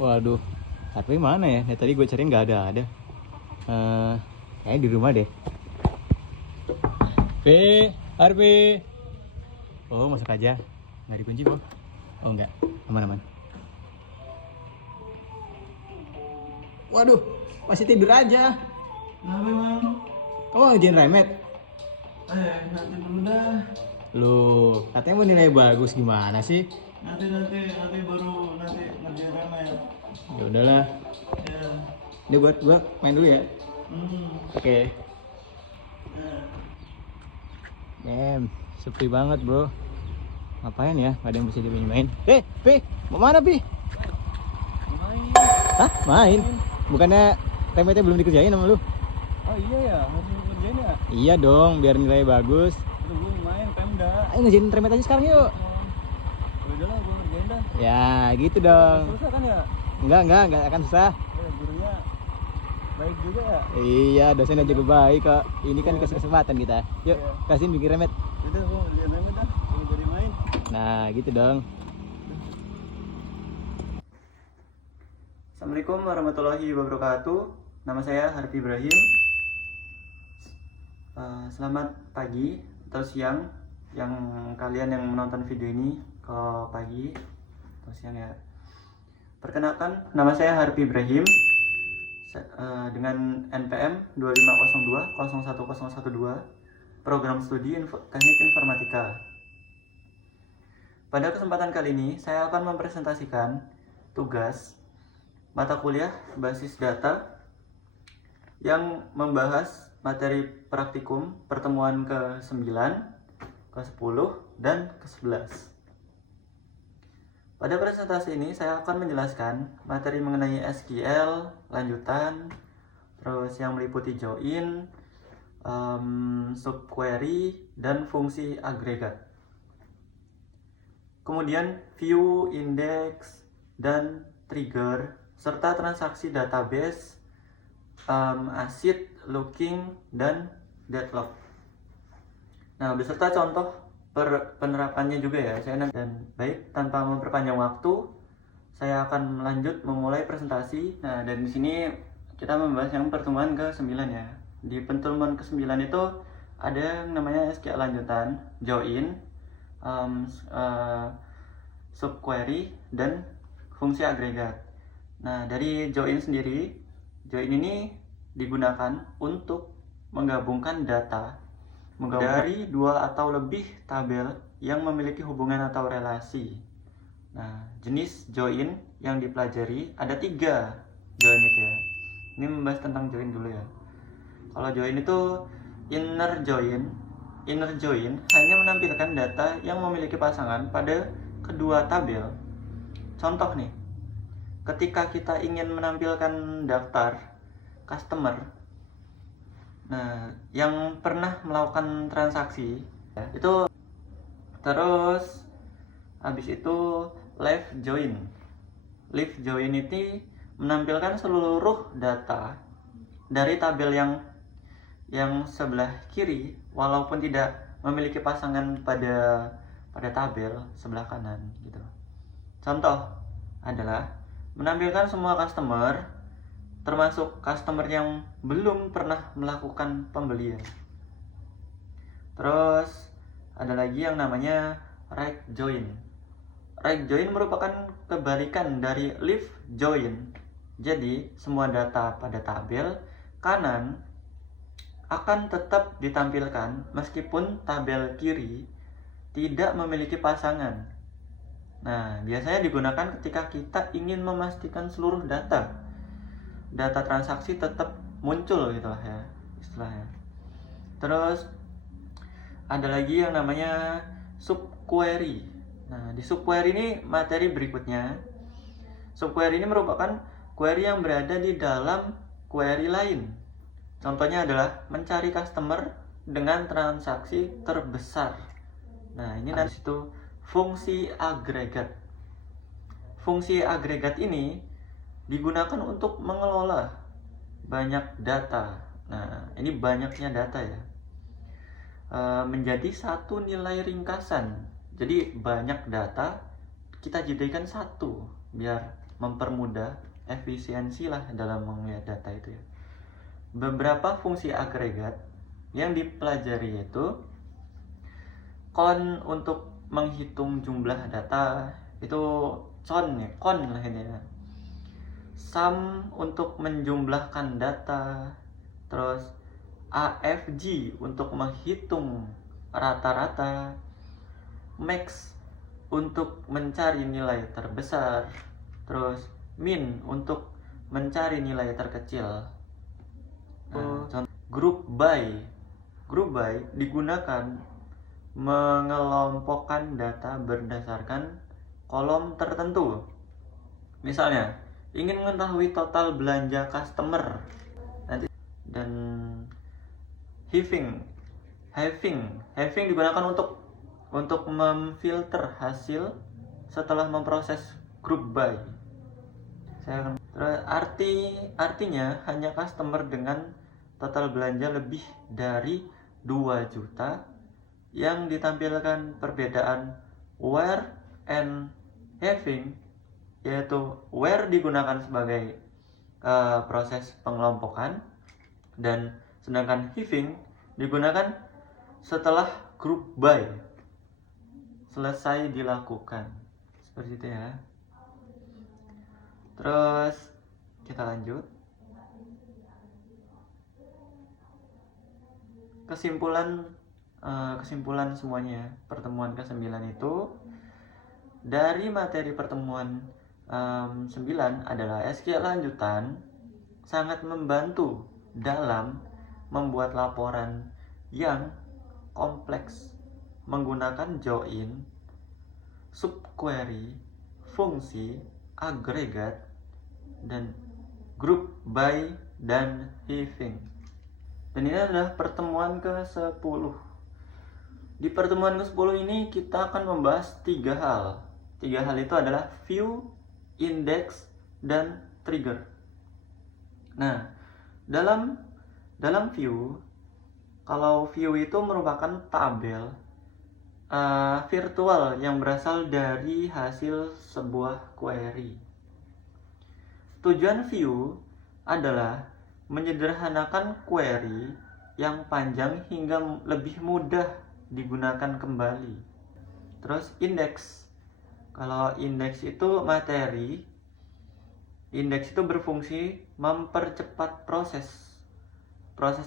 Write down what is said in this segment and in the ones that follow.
Waduh, HP mana ya? Ya tadi gue cari nggak ada. Kayaknya di rumah deh. Harvey. Oh, masuk aja. Nggak dikunci kok. Oh enggak, aman. Waduh, masih tidur aja. Kenapa emang? Kamu ngerjain remet? Nanti dulu dah. Lu katanya mau nilai bagus, gimana sih? Nanti baru ngerjain remet. Ya udahlah. Ya. Dia buat gua main dulu ya. Oke. Ya. Sepi banget bro. Ngapain ya? Gak ada yang bisa dimain. Pi, mau mana Pi? Main. Hah? Main? Bukannya remetnya belum dikerjain sama lu? Oh iya ya, harus ngerjain ya? Iya dong, biar nilai bagus. Udah gue main, Pemda. Ayo ngerjain remet aja sekarang yuk. Udah lah, gue ngerjain dah. Ya gitu dong. Susah kan ya? Enggak akan susah. Gurunya baik juga ya? Iya, dosennya juga baik kok. Ini kan kasih kesempatan kita. Yuk, Iya. kasihin bikin remet. Udah, gue ngerjain remet dah. Gue jadi main. Nah, gitu dong. Assalamualaikum warahmatullahi wabarakatuh. Nama saya Harfi Ibrahim. Selamat pagi atau siang yang kalian yang menonton video ini. Kalau pagi atau siang ya. Perkenalkan, nama saya Harfi Ibrahim dengan NPM 250201012, program studi Teknik Informatika. Pada kesempatan kali ini, saya akan mempresentasikan tugas mata kuliah basis data yang membahas materi praktikum pertemuan ke-9, ke-10, dan ke-11. Pada presentasi ini saya akan menjelaskan materi mengenai SQL, lanjutan, terus yang meliputi join, subquery, dan fungsi agregat. Kemudian view, index, dan trigger, serta transaksi database, ACID, looking, dan deadlock. Nah, beserta contoh penerapannya juga ya. Dan baik, tanpa memperpanjang waktu, saya akan lanjut memulai presentasi. Nah, dan di sini kita membahas yang pertemuan ke-9 ya. Di pertemuan ke-9 itu ada yang namanya SQL lanjutan, join, subquery, dan fungsi agregat. Nah, dari join sendiri, join ini digunakan untuk menggabungkan data dari dua atau lebih tabel yang memiliki hubungan atau relasi. Nah, jenis join yang dipelajari ada 3 join itu ya. Ini membahas tentang join dulu ya. Kalau join itu inner join. Inner join hanya menampilkan data yang memiliki pasangan pada kedua tabel. Contoh nih, ketika kita ingin menampilkan daftar customer, nah yang pernah melakukan transaksi ya, itu, terus habis itu left join. Left join ini menampilkan seluruh data dari tabel yang sebelah kiri walaupun tidak memiliki pasangan pada tabel sebelah kanan gitu. Contoh adalah menampilkan semua customer termasuk customer yang belum pernah melakukan pembelian. Terus ada lagi yang namanya right join. Right join merupakan kebalikan dari left join. Jadi semua data pada tabel kanan akan tetap ditampilkan meskipun tabel kiri tidak memiliki pasangan. Nah, biasanya digunakan ketika kita ingin memastikan seluruh data transaksi tetap muncul gitu lah ya istilahnya. Terus ada lagi yang namanya subquery. Nah, di subquery ini materi berikutnya. Subquery ini merupakan query yang berada di dalam query lain. Contohnya adalah mencari customer dengan transaksi terbesar. Nah, ini nanti itu fungsi agregat. Fungsi agregat ini digunakan untuk mengelola banyak data. Nah, ini banyaknya data ya, menjadi satu nilai ringkasan. Jadi banyak data kita jadikan satu biar mempermudah efisiensi lah dalam melihat data itu ya. Beberapa fungsi agregat yang dipelajari yaitu con untuk menghitung jumlah data, itu con lah ini ya. Sum untuk menjumlahkan data, terus AFG untuk menghitung rata-rata, max untuk mencari nilai terbesar, terus min untuk mencari nilai terkecil. Group by digunakan mengelompokkan data berdasarkan kolom tertentu. Misalnya, ingin mengetahui total belanja customer, dan having digunakan untuk memfilter hasil setelah memproses group by. Artinya hanya customer dengan total belanja lebih dari 2 juta yang ditampilkan perbedaan where and having, yaitu where digunakan sebagai proses pengelompokan, dan sedangkan having digunakan setelah group by selesai dilakukan. Seperti itu ya. Terus kita lanjut. Kesimpulan semuanya pertemuan ke-9 itu, dari materi pertemuan 9 adalah SQL lanjutan sangat membantu dalam membuat laporan yang kompleks menggunakan join, subquery, fungsi, agregat, dan group by dan having. Dan ini adalah pertemuan ke-10. Di pertemuan ke-10 ini kita akan membahas 3 hal. 3 hal itu adalah view, index, dan trigger. Nah, dalam view, kalau view itu merupakan tabel virtual yang berasal dari hasil sebuah query. Tujuan view adalah menyederhanakan query yang panjang hingga lebih mudah digunakan kembali. Terus index. Kalau index itu materi, index itu berfungsi mempercepat proses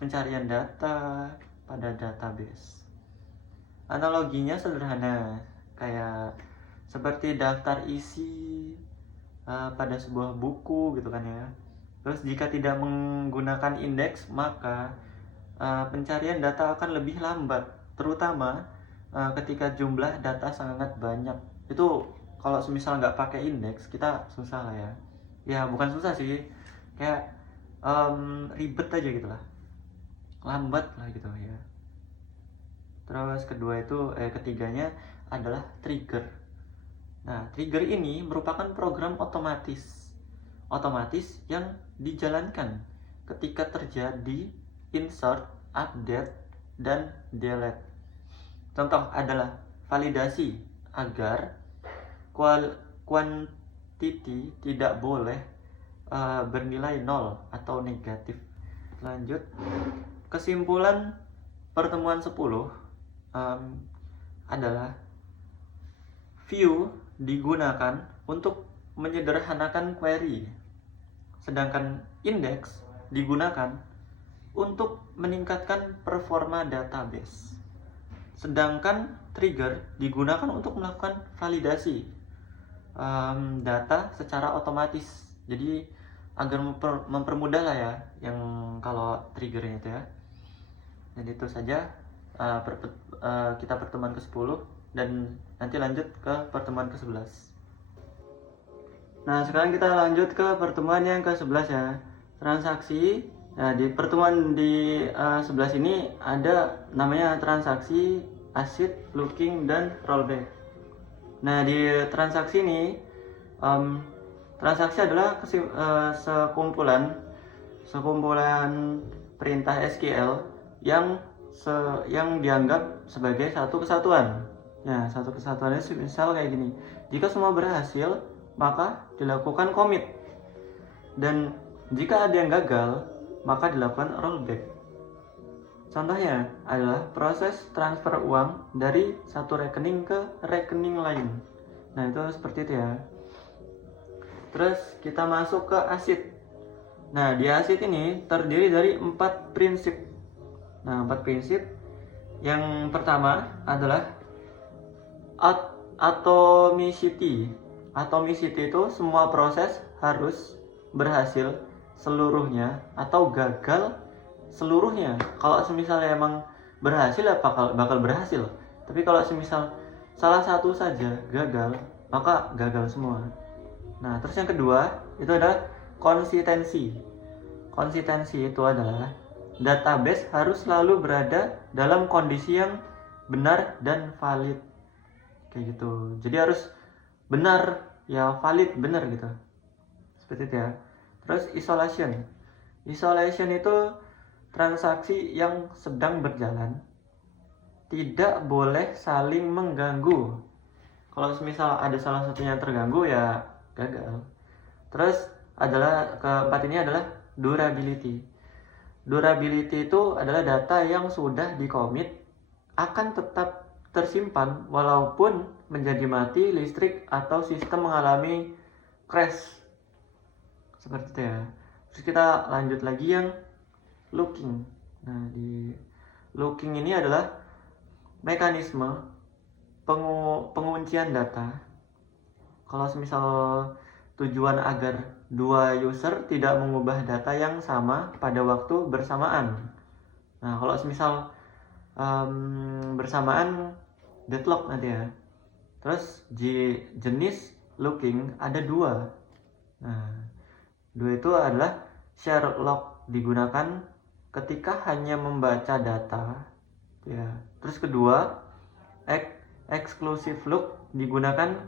pencarian data pada database. Analoginya sederhana, kayak seperti daftar isi pada sebuah buku gitu kan ya. Terus jika tidak menggunakan indeks, maka pencarian data akan lebih lambat, terutama ketika jumlah data sangat banyak. Itu kalau semisal nggak pakai indeks, kita susah lah ya. Ya bukan susah sih, kayak ribet aja gitu lah, lambat lah gitu ya. Terus ketiganya adalah trigger. Nah, trigger ini merupakan program otomatis yang dijalankan ketika terjadi insert, update, dan delete. Contoh adalah validasi agar quantity tidak boleh bernilai 0 atau negatif. Lanjut, kesimpulan pertemuan 10 adalah view digunakan untuk menyederhanakan query, sedangkan index digunakan untuk meningkatkan performa database, sedangkan trigger digunakan untuk melakukan validasi data secara otomatis. Jadi agar mempermudah lah ya, yang kalau triggernya itu ya. Dan itu saja kita pertemuan ke-10, dan nanti lanjut ke pertemuan ke-11. Nah, sekarang kita lanjut ke pertemuan yang ke-11 ya, transaksi. Nah, di pertemuan di 11 ini ada namanya transaksi, asset, looking, dan rollback. Nah, di transaksi ini transaksi adalah sekumpulan perintah SQL yang dianggap sebagai satu kesatuan. Ya, satu kesatuannya misal kayak gini. Jika semua berhasil, maka dilakukan commit. Dan jika ada yang gagal, maka dilakukan rollback. Contohnya adalah proses transfer uang dari satu rekening ke rekening lain. Nah, itu seperti itu ya. Terus kita masuk ke ACID. Nah, di ACID ini terdiri dari 4 prinsip. Nah, 4 prinsip. Yang pertama adalah atomicity. Atomicity itu semua proses harus berhasil seluruhnya atau gagal seluruhnya. Kalau semisalnya emang berhasil ya bakal berhasil. Tapi kalau semisal salah satu saja gagal, maka gagal semua. Nah, terus yang kedua itu adalah konsistensi. Konsistensi itu adalah database harus selalu berada dalam kondisi yang benar dan valid. Kayak gitu. Jadi harus benar, ya valid benar gitu. Seperti itu ya. Terus isolation. Isolation itu transaksi yang sedang berjalan tidak boleh saling mengganggu. Kalau misal ada salah satunya yang terganggu ya gagal. Terus keempat ini adalah durability. Durability itu adalah data yang sudah dikomit akan tetap tersimpan walaupun menjadi mati listrik atau sistem mengalami crash. Seperti itu ya. Terus kita lanjut lagi yang looking. Nah, di looking ini adalah mekanisme penguncian data. Kalau misal tujuan agar dua user tidak mengubah data yang sama pada waktu bersamaan. Nah, kalau misal bersamaan deadlock nanti ya. Terus jenis looking ada 2. Nah, 2 itu adalah share lock digunakan ketika hanya membaca data ya. Terus kedua, exclusive look digunakan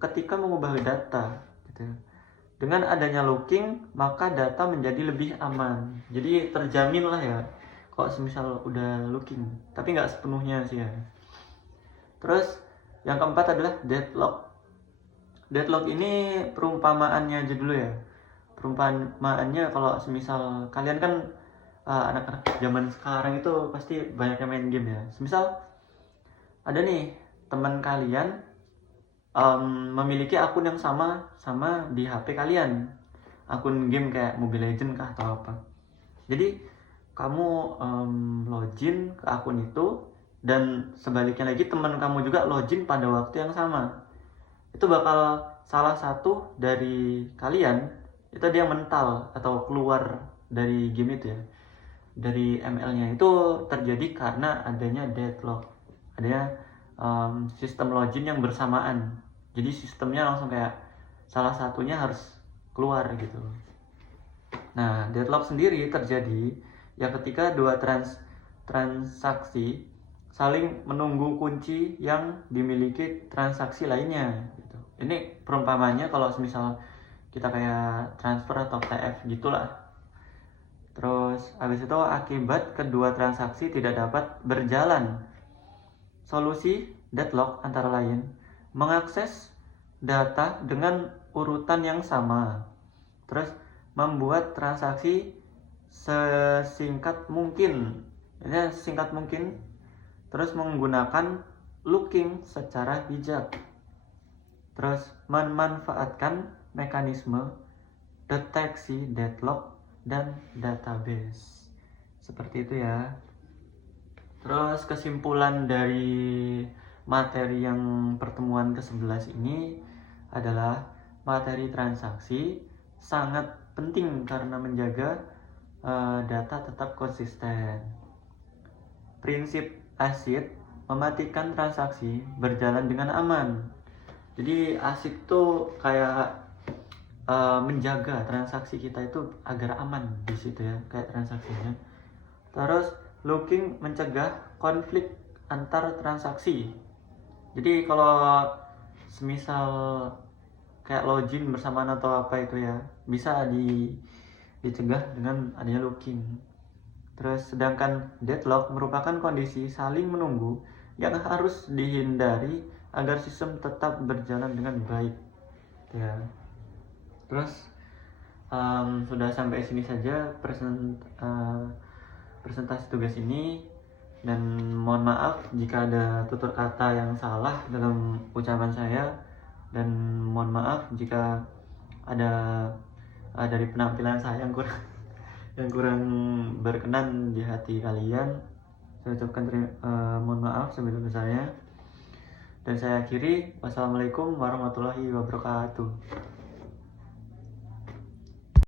ketika mengubah data gitu. Dengan adanya looking, maka data menjadi lebih aman. Jadi terjamin lah ya kalau semisal udah looking. Tapi nggak sepenuhnya sih ya. Terus yang keempat adalah deadlock. Deadlock ini perumpamaannya aja dulu ya. Perumpamaannya kalau semisal kalian kan anak-anak zaman sekarang itu pasti banyak yang main game ya. Semisal ada nih teman kalian memiliki akun yang sama di HP kalian, akun game kayak Mobile Legends kah atau apa. Jadi kamu login ke akun itu dan sebaliknya lagi teman kamu juga login pada waktu yang sama. Itu bakal salah satu dari kalian itu dia mental atau keluar dari game itu ya, dari ML-nya. Itu terjadi karena adanya deadlock, adanya sistem login yang bersamaan. Jadi sistemnya langsung kayak salah satunya harus keluar gitu. Nah, deadlock sendiri terjadi ya ketika dua transaksi saling menunggu kunci yang dimiliki transaksi lainnya gitu. Ini perumpamannya kalau misal kita kayak transfer atau TF gitulah. Terus habis itu akibat kedua transaksi tidak dapat berjalan. Solusi deadlock antara lain mengakses data dengan urutan yang sama. Terus membuat transaksi sesingkat mungkin. Ini singkat mungkin. Terus menggunakan looking secara bijak. Terus memanfaatkan mekanisme deteksi deadlock dan database. Seperti itu ya. Terus kesimpulan dari materi yang pertemuan ke-11 ini adalah materi transaksi sangat penting karena menjaga data tetap konsisten. Prinsip ACID mematikan transaksi berjalan dengan aman. Jadi ACID itu kayak menjaga transaksi kita itu agar aman di situ ya, kayak transaksinya. Terus looking mencegah konflik antar transaksi. Jadi kalau semisal kayak login bersamaan atau apa itu ya, bisa dicegah dengan adanya looking. Terus sedangkan deadlock merupakan kondisi saling menunggu yang harus dihindari agar sistem tetap berjalan dengan baik. Ya, terus sudah sampai sini saja presentasi tugas ini, dan mohon maaf jika ada tutur kata yang salah dalam ucapan saya, dan mohon maaf jika ada dari penampilan saya yang kurang yang kurang berkenan di hati kalian. Saya ucapkan mohon maaf sebesar-besarnya, dan saya akhiri. Wassalamualaikum warahmatullahi wabarakatuh.